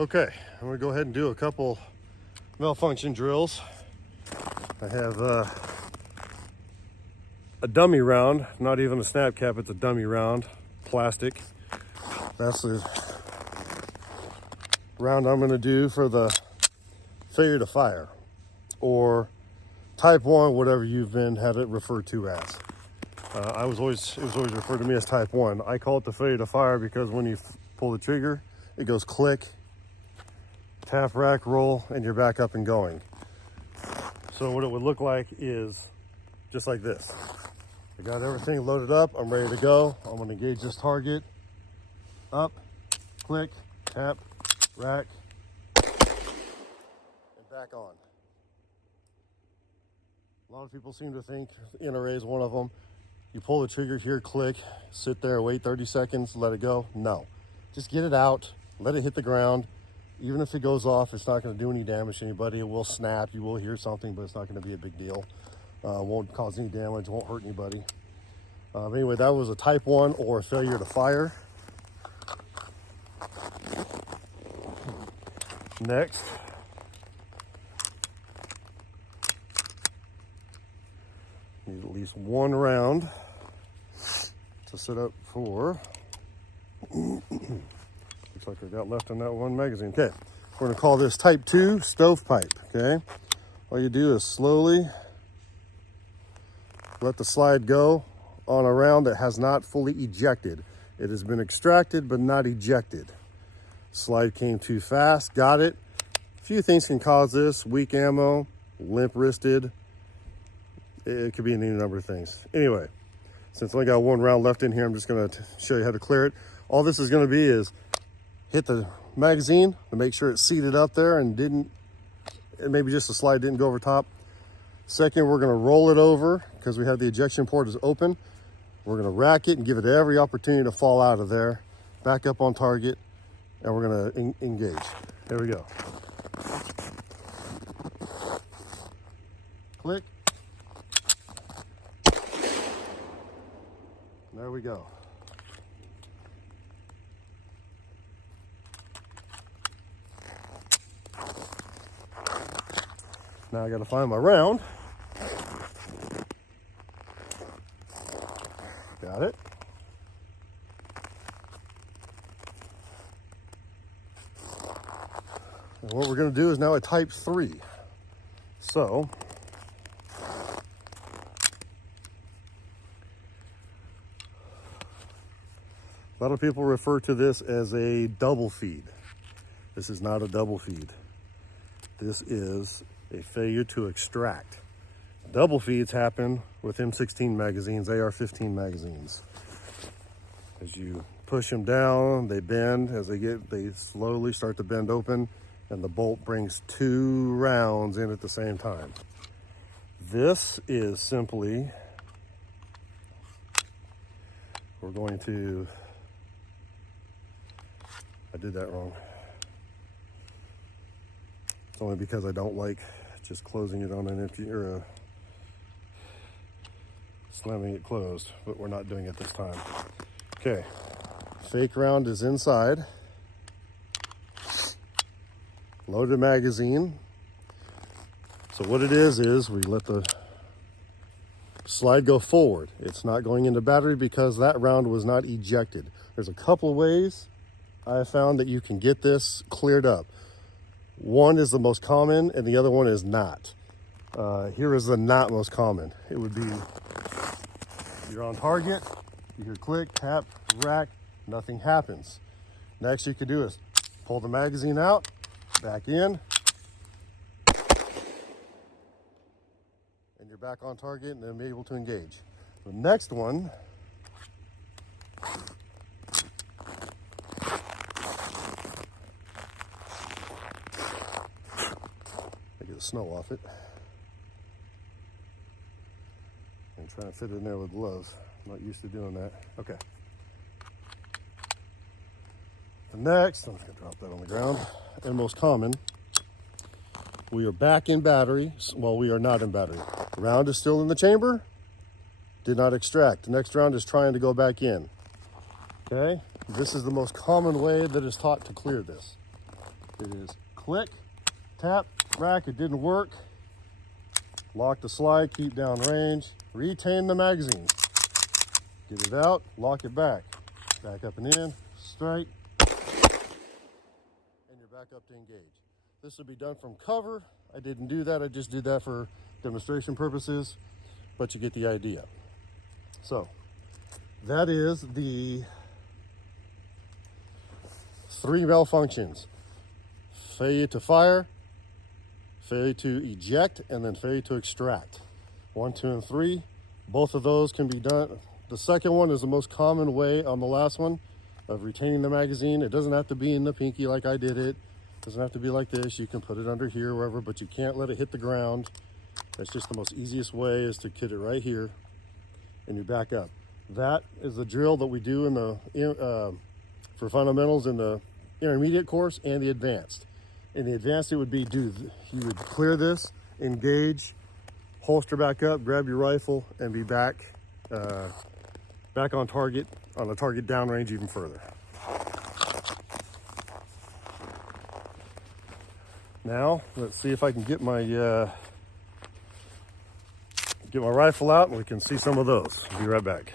Okay, I'm gonna go ahead and do a couple malfunction drills. I have a dummy round, not even a snap cap, it's a dummy round, plastic. That's the round I'm gonna do for the failure to fire, or type 1, whatever you've had it referred to as. It was always referred to me as type 1. I call it the failure to fire because when you pull the trigger, it goes click, tap, rack, roll, and you're back up and going. So what it would look like is just like this. I got everything loaded up. I'm ready to go. I'm going to engage this target. Up, click, tap, rack, and back on. A lot of people seem to think NRA is one of them. You pull the trigger here, click, sit there, wait 30 seconds, let it go. No, just get it out, let it hit the ground. Even if it goes off, it's not going to do any damage to anybody. It will snap, you will hear something, but it's not going to be a big deal. Won't cause any damage, won't hurt anybody. Anyway, that was a type 1 or a failure to fire. Next, need at least one round to set up for. Looks like I got left in that one magazine. Okay, we're gonna call this type 2 stovepipe, okay? All you do is slowly let the slide go on a round that has not fully ejected. It has been extracted, but not ejected. Slide came too fast, got it. A few things can cause this: weak ammo, limp wristed. It could be any number of things. Anyway, since I only got one round left in here, I'm just gonna show you how to clear it. All this is gonna be is hit the magazine to make sure it's seated up there and maybe just the slide didn't go over top. Second, we're gonna roll it over because we have the ejection port is open. We're gonna rack it and give it every opportunity to fall out of there. Back up on target, and we're gonna engage. There we go. Click. There we go. Now I gotta find my round. Got it. And what we're gonna do is now a type 3. So, a lot of people refer to this as a double feed. This is not a double feed. This is a failure to extract. Double feeds happen with M16 magazines, AR-15 magazines. As you push them down, they bend. As they slowly start to bend open, and the bolt brings 2 rounds in at the same time. This is simply, we're going to, I did that wrong. It's only because I don't like just closing it on an empty, or slamming it closed, but we're not doing it this time. Okay, fake round is inside. Loaded magazine. So what it is we let the slide go forward. It's not going into battery because that round was not ejected. There's a couple ways I have found that you can get this cleared up. One is the most common and the other one is not. Here is the not most common. It would be, you're on target, you hear click, tap, rack, nothing happens. Next you could do is pull the magazine out, back in, and you're back on target and then be able to engage. The next one, the snow off it and try and fit it in there with gloves. I'm not used to doing that. Okay. The next, I'm just gonna drop that on the ground. And most common, we are back in battery. Well, we are not in battery. The round is still in the chamber, did not extract. The next round is trying to go back in. Okay, this is the most common way that is taught to clear this. It is click, tap, rack. It didn't work. Lock the slide, keep down range, retain the magazine. Get it out, lock it back. Back up and in, strike, and you're back up to engage. This would be done from cover. I didn't do that, I just did that for demonstration purposes, but you get the idea. So, that is the 3 malfunctions. Failure to fire, failure to eject, and then failure to extract. 1, 2, and 3. Both of those can be done. The second one is the most common way on the last one of retaining the magazine. It doesn't have to be in the pinky like I did it. It doesn't have to be like this. You can put it under here, wherever, but you can't let it hit the ground. That's just the most easiest way, is to get it right here and you back up. That is the drill that we do in the for fundamentals in the intermediate course and the advanced. In the advanced, it would be you would clear this, engage, holster back up, grab your rifle, and be back on target, on the target downrange even further. Now, let's see if I can get my rifle out and we can see some of those. Be right back.